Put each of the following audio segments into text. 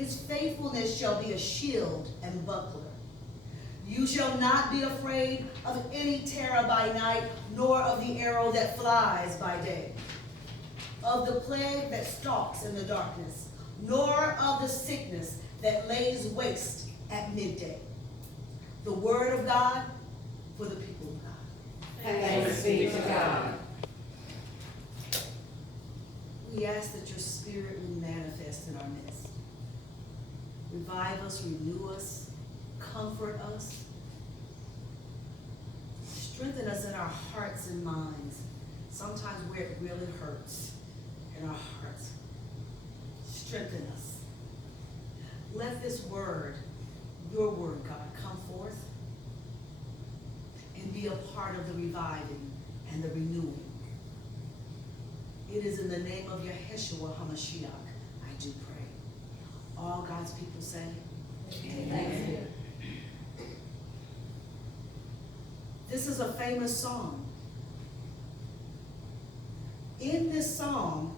His faithfulness shall be a shield and buckler. You shall not be afraid of any terror by night, nor of the arrow that flies by day, of the plague that stalks in the darkness, nor of the sickness that lays waste at midday. The word of God for the people of God. Thanks be to God. We ask that your spirit will manifest in our midst. Revive us, renew us, comfort us. Strengthen us in our hearts and minds. Sometimes where it really hurts in our hearts. Strengthen us. Let this word, your word, God, come forth and be a part of the reviving and the renewing. It is in the name of Yeshua HaMashiach I do pray. All God's people say, Amen. This is a famous song. In this song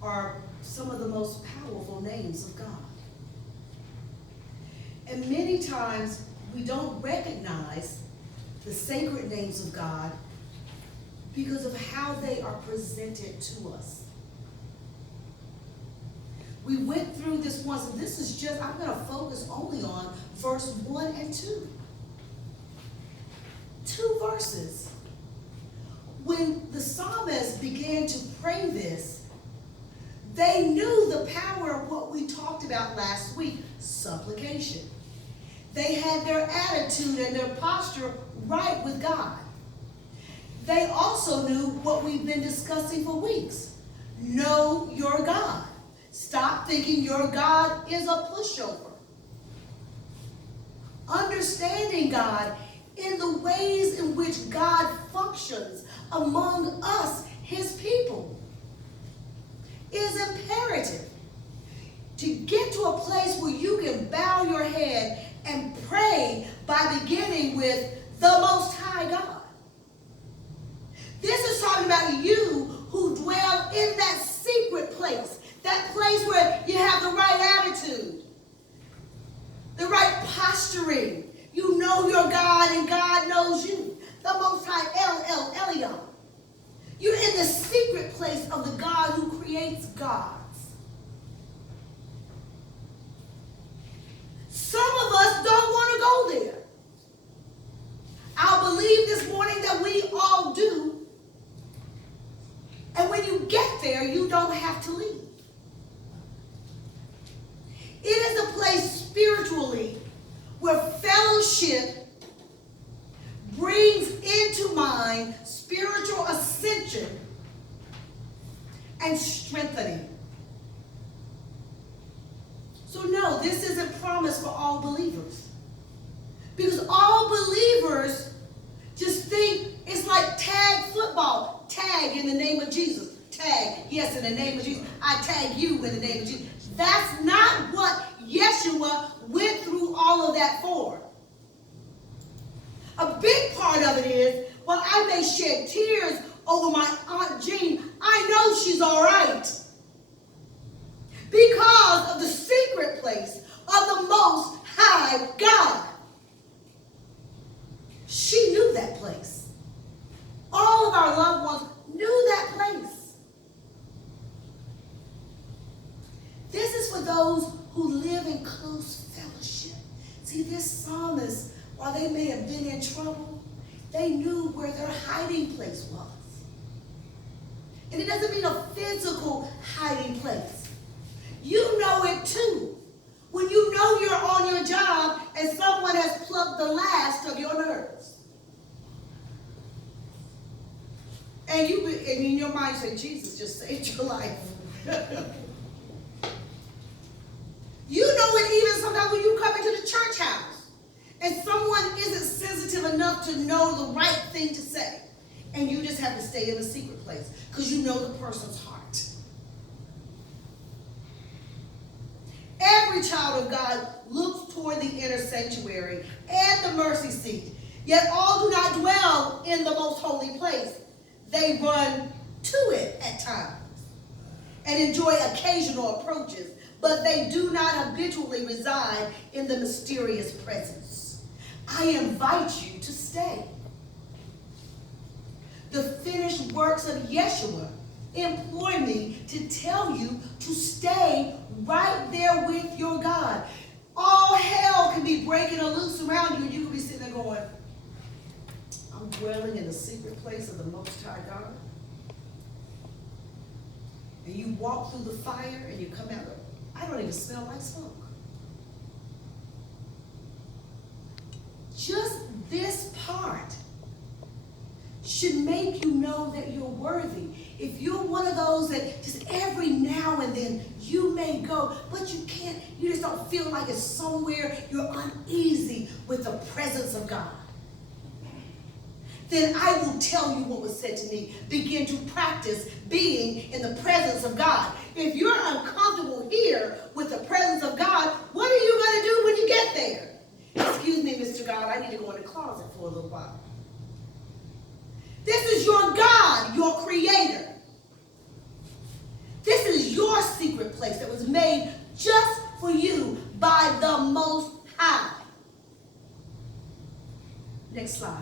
are some of the most powerful names of God. And many times we don't recognize the sacred names of God because of how they are presented to us. We went through this once, and this is just, I'm going to focus only on verse 1 and 2. 2 verses. When the psalmist began to pray this, they knew the power of what we talked about last week, supplication. They had their attitude and their posture right with God. They also knew what we've been discussing for weeks. Know your God. Stop thinking your God is a pushover. Understanding God in the ways in which God functions among us, his people, is imperative. To get to a place where you can bow your head and pray by beginning with the Most High God. This is talking about you who dwell in that secret place, that place where you have the right attitude, the right posturing. You know your God and God knows you. The Most High El Elyon. You're in the secret place of the God who creates gods. Some of us don't want to go there. I believe this morning that we all do. And when you get there, you don't have to leave. It is a place spiritually where fellowship brings into mind spiritual ascension and strengthening. So no, this isn't promised for all believers. Because all believers just think it's like tag football. Tag in the name of Jesus. Tag, yes, in the name of Jesus. I tag you in the name of Jesus. That's not what Yeshua went through all of that for. A big part of it is, well, I may shed tears over my Aunt Jean. I know she's all right. Because of the secret place of the Most High God. She knew that place. All of our loved ones knew that place. This is for those who live in close fellowship. See, this psalmist, while they may have been in trouble, they knew where their hiding place was. And it doesn't mean a physical hiding place. You know it too. When you know you're on your job and someone has plucked the last of your nerves. And in your mind you say, Jesus just saved your life. You know it even sometimes when you come into the church house and someone isn't sensitive enough to know the right thing to say. And you just have to stay in the secret place because you know the person's heart. Every child of God looks toward the inner sanctuary and the mercy seat. Yet all do not dwell in the most holy place. They run to it at times. and enjoy occasional approaches, but they do not habitually reside in the mysterious presence. I invite you to stay. The finished works of Yeshua employ me to tell you to stay right there with your God. All hell can be breaking loose around you, and you can be sitting there going, I'm dwelling in the secret place of the Most High God. And you walk through the fire and you come out, I don't even smell like smoke. Just this part should make you know that you're worthy. If you're one of those that just every now and then you may go, but you can't, you just don't feel like it's somewhere, you're uneasy with the presence of God, then I will tell you what was said to me. Begin to practice being in the presence of God. If you're uncomfortable here with the presence of God, what are you going to do when you get there? Excuse me, Mr. God, I need to go in the closet for a little while. This is your God, your creator. This is your secret place that was made just for you by the Most High. Next slide.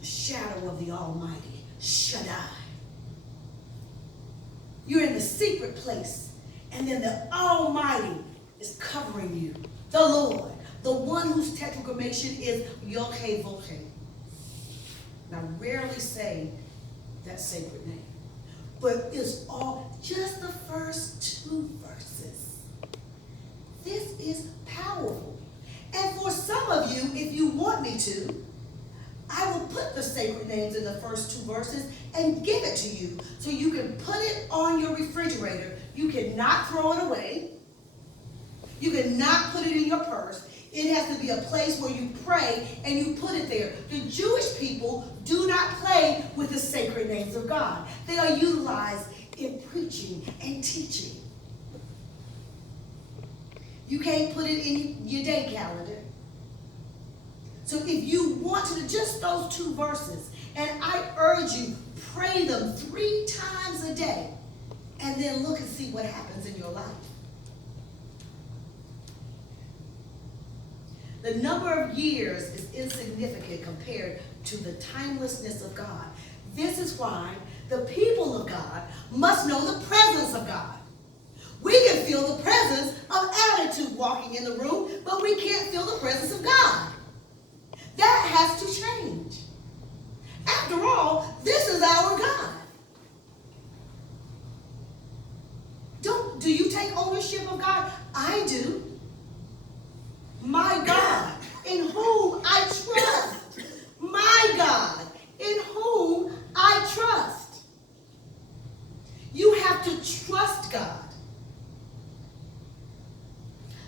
The shadow of the Almighty, Shaddai. You're in the secret place, and then the Almighty is covering you. The Lord, the one whose tetragrammaton is Yod-Heh-Vod-Heh. Now, rarely say that sacred name, but it's all just the first 2 verses. This is powerful. And for some of you, if you want me to, I will put the sacred names in the first 2 verses and give it to you so you can put it on your refrigerator. You cannot throw it away. You cannot put it in your purse. It has to be a place where you pray and you put it there. The Jewish people do not play with the sacred names of God. They are utilized in preaching and teaching. You can't put it in your day calendar. So if you want to, just those 2 verses, and I urge you, pray them 3 times a day, and then look and see what happens in your life. The number of years is insignificant compared to the timelessness of God. This is why the people of God must know the presence of God. We can feel the presence of attitude walking in the room, but we can't feel the presence of God. That has to change. After all, this is our God. Do you take ownership of God? I do. My God, in whom I trust. My God, in whom I trust. You have to trust God.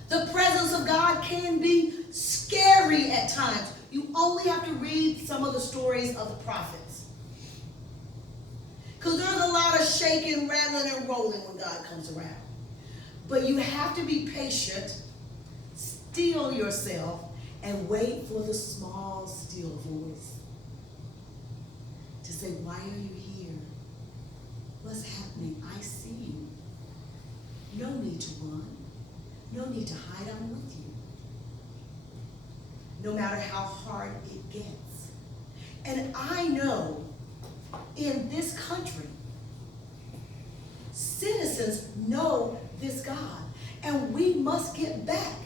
The presence of God can be scary at times. You only have to read some of the stories of the prophets. Because there's a lot of shaking, rattling, and rolling when God comes around. But you have to be patient, still yourself, and wait for the small, still voice to say, why are you here? What's happening? I see you. No need to run. No need to hide. I'm with you. No matter how hard it gets. And I know in this country, citizens know this God, and we must get back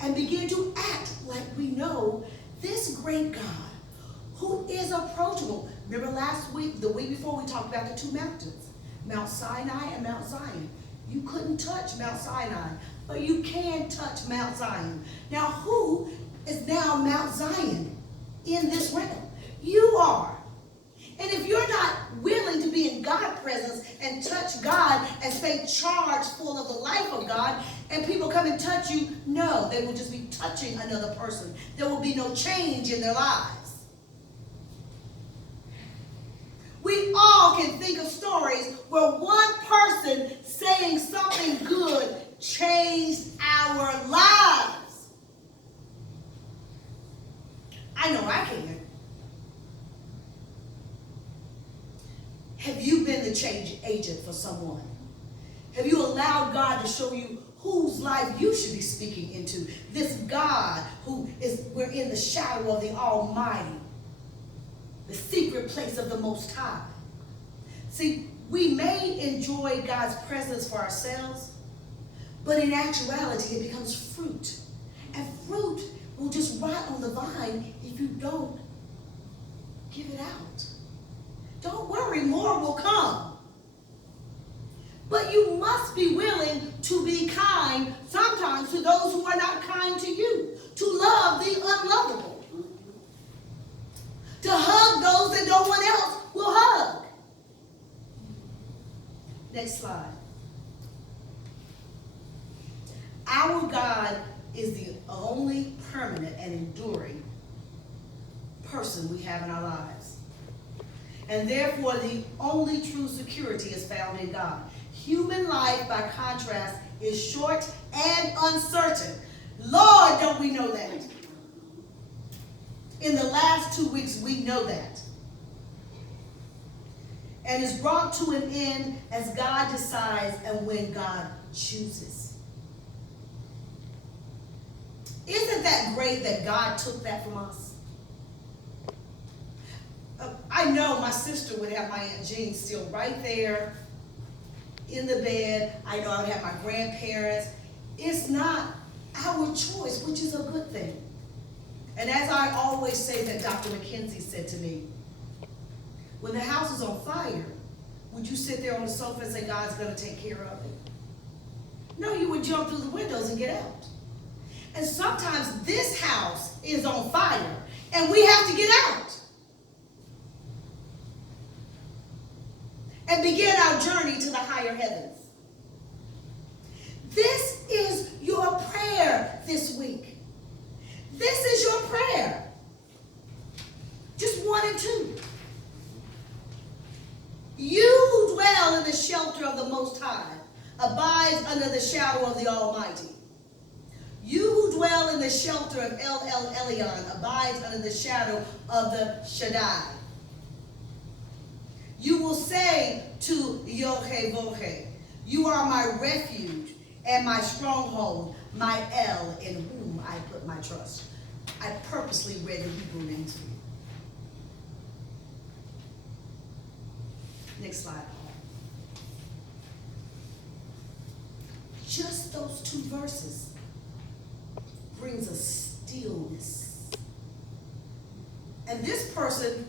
and begin to act like we know this great God who is approachable. Remember last week, the week before, we talked about the 2 mountains, Mount Sinai and Mount Zion. You couldn't touch Mount Sinai, but you can touch Mount Zion. Now, who is now Mount Zion in this realm? You are. And if you're not willing to be in God's presence and touch God and stay charged full of the life of God, and people come and touch you, no, they will just be touching another person. There will be no change in their lives. We all can think of stories where one person saying something good changed our lives. I know I can. Have you been the change agent for someone? Have you allowed God to show you whose life you should be speaking into? This God we're in the shadow of the Almighty, the secret place of the Most High. See, we may enjoy God's presence for ourselves, but in actuality, it becomes fruit. And fruit will just rot on the vine if you don't give it out. Don't worry, more will come. But you must be willing to be kind sometimes to those who are not kind to you, to love the unlovable, to hug those that no one else will hug. Next slide. Our God is the only permanent and enduring person we have in our lives. And therefore, the only true security is found in God. Human life, by contrast, is short and uncertain. Lord, don't we know that? In the last 2 weeks, we know that. And is brought to an end as God decides and when God chooses. Isn't that great that God took that from us? I know my sister would have my Aunt Jean still right there in the bed. I know I would have my grandparents. It's not our choice, which is a good thing. And as I always say that Dr. McKenzie said to me, when the house is on fire, would you sit there on the sofa and say, God's going to take care of it? No, you would jump through the windows and get out. And sometimes this house is on fire, and we have to get out and begin our journey to the higher heavens. This is your prayer this week. This is your prayer. Just 1 and 2. You who dwell in the shelter of the Most High, abides under the shadow of the Almighty. You who dwell in the shelter of El Elyon, abides under the shadow of the Shaddai. You will say to Yod-Heh-Vov-Heh, you are my refuge and my stronghold, my El, in whom I put my trust. I purposely read the Hebrew names for you. Next slide. Just those 2 verses brings a stillness. And this person,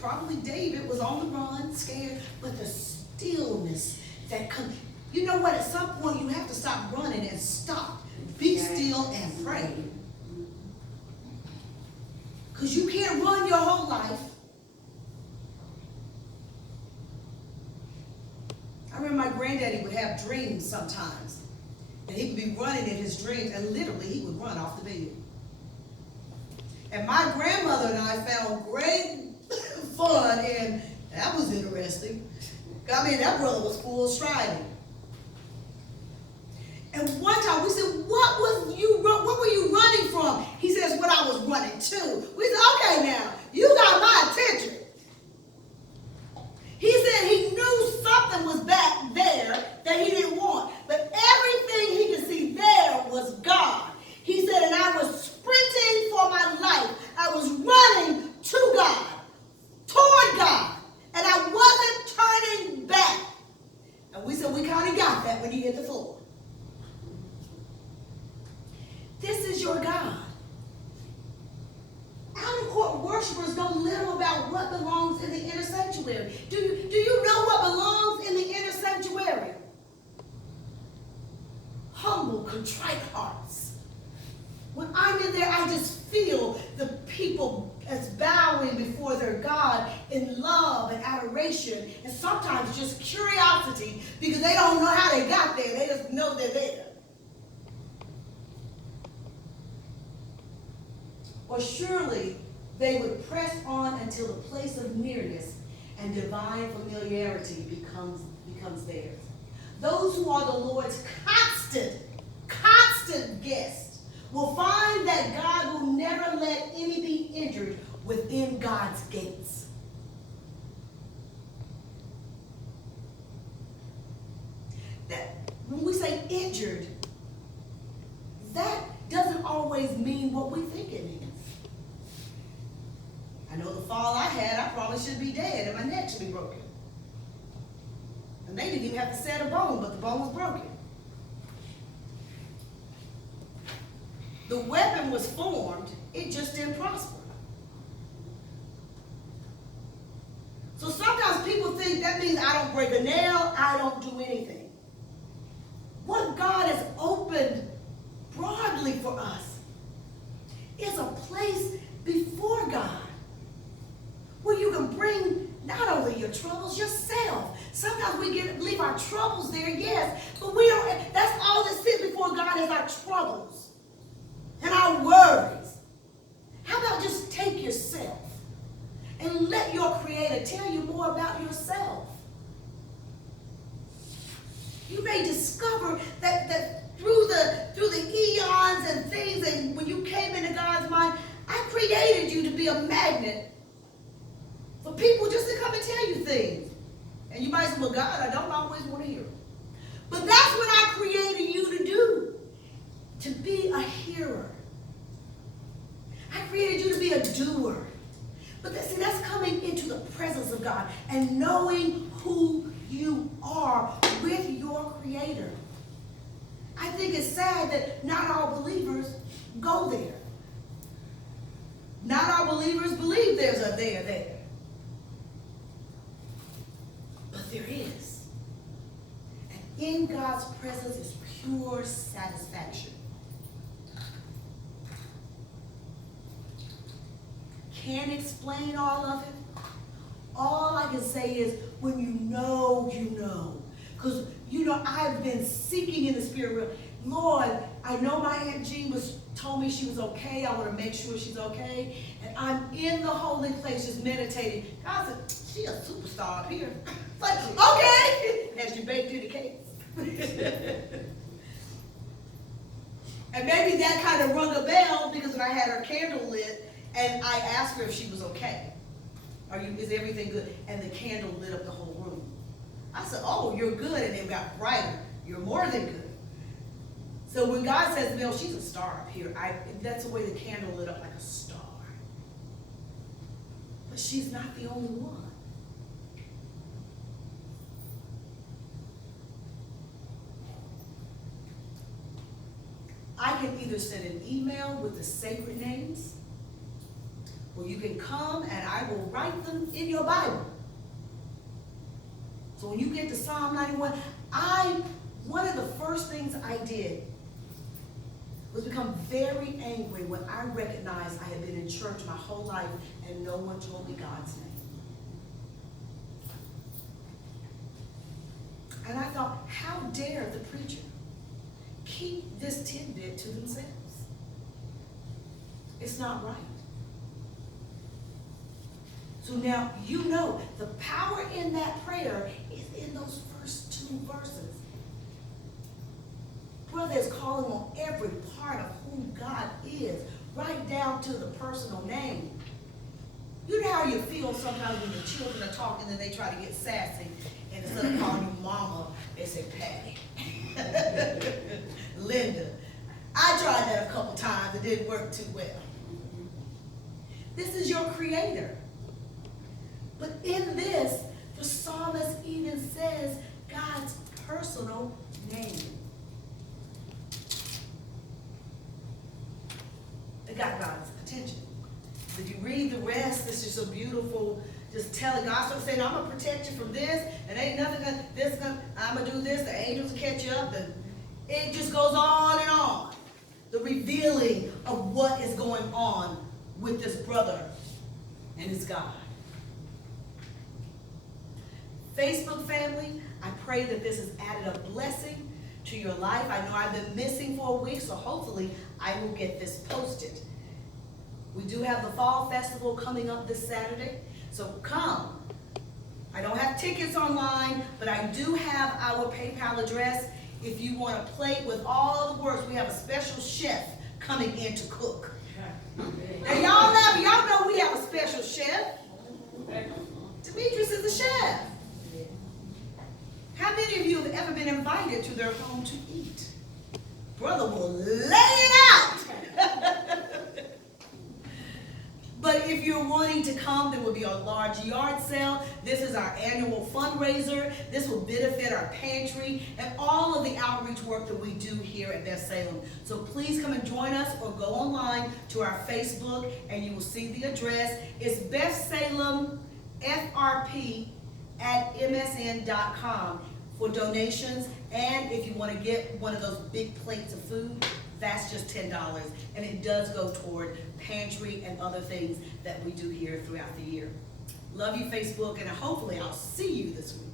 probably David, was on the run, scared, but the stillness that comes. You know what? At some point, you have to stop running and stop. Be still and pray. Because you can't run your whole life. I remember my granddaddy would have dreams sometimes. And he would be running in his dreams, and literally he would run off the bed. And my grandmother and I found great fun, and that was interesting. I mean, that brother was full striding. And one time we said, what were you running from? He says, what I was running to. We said, okay now, you got my attention. He said he knew something was back there that he didn't want. But everything he could see there was God. He said, and I was sprinting for my life. I was running to God, toward God. And I wasn't turning back. And we said, we kind of got that when you hit the floor. This is your God. Out-of-court worshipers know little about what belongs in the inner sanctuary. Do you know what belongs in the inner sanctuary? Humble, contrite hearts. When I'm in there, I just feel the people as bowing before their God in love and adoration, and sometimes just curiosity because they don't know how they got there. They just know they're there. Or surely they would press on until the place of nearness and divine familiarity becomes theirs. Those who are the Lord's constant guests will find that God will never let any be injured within God's gates. injured, that doesn't always mean what we think it means. I know the fall I had, I probably should be dead and my neck should be broken. And they didn't even have to set a bone, but the bone was broken. The weapon was formed, it just didn't prosper. So sometimes people think that means I don't break a nail, I don't do anything. What God has opened broadly for us is a place before God where you can bring not only your troubles, yourself. Sometimes we leave our troubles there, yes, but we don't. That's all that sits before God is our troubles and our worries. How about just take yourself and let your Creator tell you more about yourself? You may discover that through the eons and things, and when you came into God's mind, I created you to be a magnet for people just to come and tell you things. And you might say, well, God, I don't always want to hear it. But that's what I created you to do, to be a hearer. I created you to be a doer. But see, that's coming into the presence of God and knowing who you are with your Creator. I think it's sad that not all believers go there. Not all believers believe there's a there. But there is. And in God's presence is pure satisfaction. Can't explain all of it. All I can say is when you know, you know. Because, I've been seeking in the spirit realm. Lord, I know my Aunt Jean told me she was okay. I want to make sure she's okay. And I'm in the holy place just meditating. God said, she's a superstar up here. It's like, okay. As you baked through the cakes. And maybe that kind of rung a bell because when I had her candle lit and I asked her if she was okay. Is everything good? And the candle lit up the whole room. I said, oh, you're good. And it got brighter. You're more than good. So when God says, no, she's a star up here, that's the way the candle lit up like a star. But she's not the only one. I can either send an email with the sacred names, or you can come and I will write them in your Bible. So when you get to Psalm 91, one of the first things I did was become very angry when I recognized I had been in church my whole life and no one told me God's name. And I thought, how dare the preacher keep this tidbit to themselves? It's not right. So now you know the power in that prayer is in those first two verses. Brother is calling on every part of who God is, right down to the personal name. You know how you feel sometimes when your children are talking and they try to get sassy, and instead of calling you mama, they say Patty. Linda. I tried that a couple times. It didn't work too well. This is your Creator. But in this, the psalmist even says God's personal name. It got God's attention. Did you read the rest? This is so beautiful. Just telling God, so saying, I'm going to protect you from this, and ain't nothing, I'm going to do this, the angels will catch you up, and it just goes on and on. The revealing of what is going on with this brother and his God. Facebook family, I pray that this has added a blessing to your life. I know I've been missing for a week, so hopefully I will get this posted. We do have the Fall Festival coming up this Saturday, so come. I don't have tickets online, but I do have our PayPal address. If you want a plate with all the works, we have a special chef coming in to cook. Now y'all know we have a special chef. Demetrius is the chef. How many of you have ever been invited invited to their home to eat. Brother will lay it out. But if you're wanting to come, there will be a large yard sale. This is our annual fundraiser. This will benefit our pantry and all of the outreach work that we do here at Beth Salem. So please come and join us or go online to our Facebook and you will see the address. It's Beth Salem FRP at msn.com for donations. And if you want to get one of those big plates of food, that's just $10, and it does go toward pantry and other things that we do here throughout the year. Love you, Facebook, and hopefully I'll see you this week.